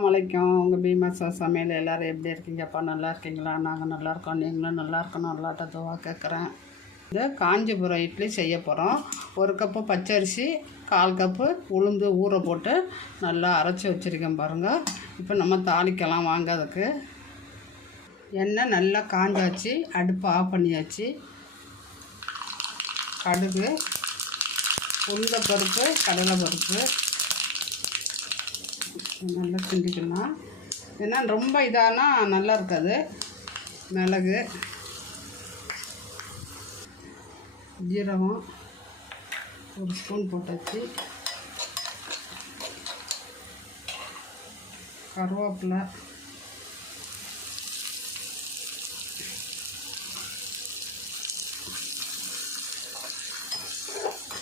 வலைக்கும் உங்கள் பீமாசா சமையல் எல்லோரும் எப்படி இருக்கீங்கப்பா? நல்லா இருக்கீங்களா? நாங்கள் நல்லா இருக்கோம். நீங்களும் நல்லா இருக்கணும். நல்லாட்ட துவா கேட்குறேன் இந்த காஞ்சிபுரம் இட்லி செய்ய போகிறோம் ஒரு கப்பு பச்சரிசி கால் கப்பு உளுந்து ஊற போட்டு நல்லா அரைச்சி வச்சுருக்கேன் பாருங்கள் இப்போ நம்ம தாளிக்கலாம் வாங்க அதுக்கு. எண்ணெய் நல்லா காஞ்சாச்சு. அடுப்பு ஆஃப் பண்ணியாச்சு. கடுகு உளுந்த பருப்பு கடலை பருப்பு நல்லா கிண்டிக்கலாம் ஏன்னா ரொம்ப இதானா நல்லா இருக்காது. மிளகு ஜீரகம் ஒரு ஸ்பூன் போட்டாச்சு. கருவேப்பிலை.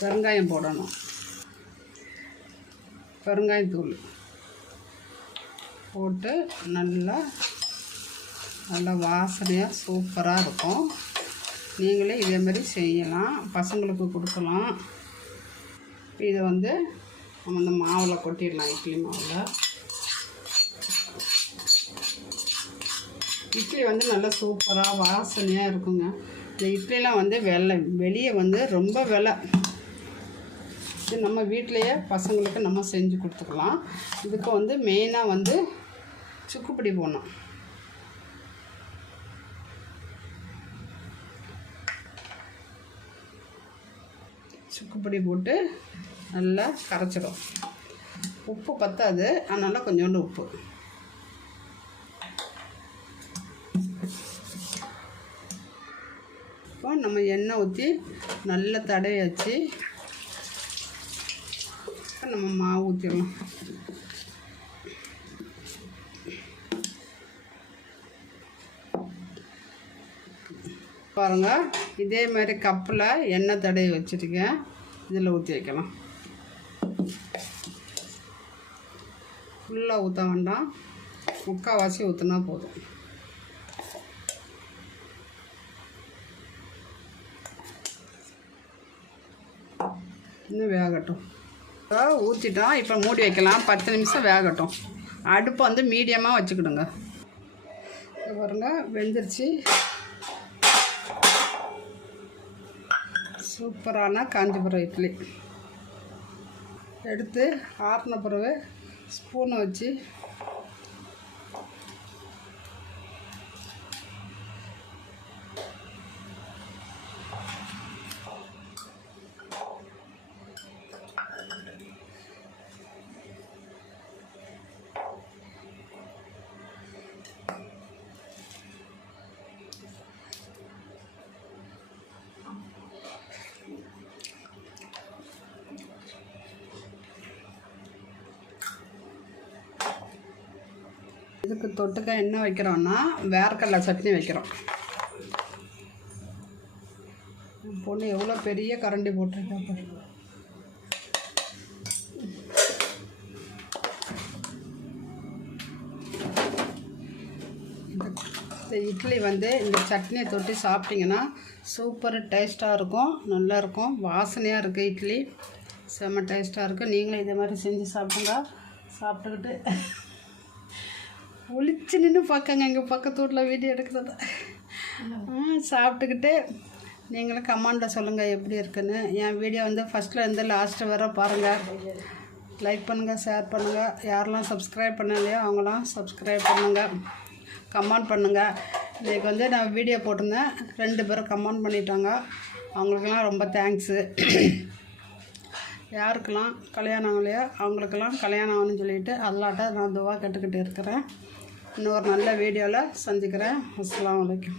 பெருங்காயம் போடணும். பெருங்காயத்தூள். போட்டு நல்லா நல்லா வாசனையாக சூப்பராக இருக்கும். நீங்களே இதே மாதிரி செய்யலாம். பசங்களுக்கு கொடுக்கலாம். இதை வந்து நம்ம இந்த மாவில் கொட்டிடலாம் இட்லி மாவில். இட்லி வந்து நல்லா சூப்பராக வாசனையாக இருக்குங்க. இந்த இட்லிலாம் வந்து வெள்ளை வெளியே வந்து ரொம்ப விலை. இது நம்ம வீட்டிலையே பசங்களுக்கு நம்ம செஞ்சு கொடுத்துக்கலாம். இதுக்கு வந்து மெயினாக வந்து சுக்குப்பொடி போடணும் சுக்குப்பொடி போட்டு நல்லா கரைச்சிடும். உப்பு பத்தாது அதனால் கொஞ்சோண்டு உப்பு. இப்போ நம்ம எண்ணெய் ஊற்றி நல்லா தடவி வச்சு நம்ம மாவு ஊற்றிடலாம் பாருங்கள் இதே மாதிரி கப்பில் எண்ணெய் தடவி வச்சுருக்கேன். இதில் ஊற்றி வைக்கலாம். ஃபுல்லாக ஊற்ற வேண்டாம். முக்கால்வாசி ஊற்றினா போதும். இன்னும் வேகட்டும். ஊற்றிட்டோம் இப்போ மூடி வைக்கலாம். பத்து நிமிஷம் வேகட்டும். அடுப்பு வந்து மீடியமாக வச்சுக்கிடுங்க. பாருங்க வெந்துருச்சு. சூப்பரான காஞ்சிபுரம் இட்லி. எடுத்து ஆறின பிறகு ஸ்பூனை வச்சு இதுக்கு தொட்டுக்க என்ன வைக்கிறோன்னா வேர்க்கடலை சட்னி வைக்கிறோம். பொண்ணு எவ்வளோ பெரிய கரண்டி போட்டிருக்கா பாரு. இந்த இட்லி வந்து இந்த சட்னியை தொட்டி சாப்பிட்டிங்கன்னா சூப்பர் டேஸ்ட்டாக இருக்கும் நல்லாயிருக்கும் வாசனையாக இருக்குது இட்லி. செம்ம டேஸ்ட்டாக இருக்குது நீங்களும் இதே மாதிரி செஞ்சு சாப்பிடுங்க. சாப்பிட்டுக்கிட்டு ஒழிச்சு நின்று பார்க்கங்க. எங்கள் பக்கத்து வீட்டில் வீடியோ எடுக்கிறத. சாப்பிட்டுக்கிட்டு நீங்களும் கமெண்டில் சொல்லுங்கள் எப்படி இருக்குன்னு. என் வீடியோ வந்து ஃபஸ்ட்டில் இருந்து லாஸ்ட்டு வர பாருங்கள் லைக் பண்ணுங்கள் ஷேர் பண்ணுங்கள் யாரெல்லாம் சப்ஸ்கிரைப் பண்ணலையோ அவங்களாம் சப்ஸ்கிரைப் பண்ணுங்கள் கமெண்ட் பண்ணுங்கள் இன்றைக்கி வந்து நான் வீடியோ போட்டிருந்தேன். ரெண்டு பேரும் கமெண்ட் பண்ணிட்டாங்க. அவங்களுக்கெல்லாம் ரொம்ப தேங்க்ஸு யாருக்கெல்லாம் கல்யாணம் ஆகலையோ அவங்களுக்கெல்லாம் கல்யாணம் ஆகணும்னு சொல்லிட்டு அல்லாட்ட நான் துவா கேட்டுக்கிட்டு இருக்கிறேன். இன்னொரு நல்ல வீடியோவில் சந்திக்கிறேன். அஸ்லாம் வலைக்கம்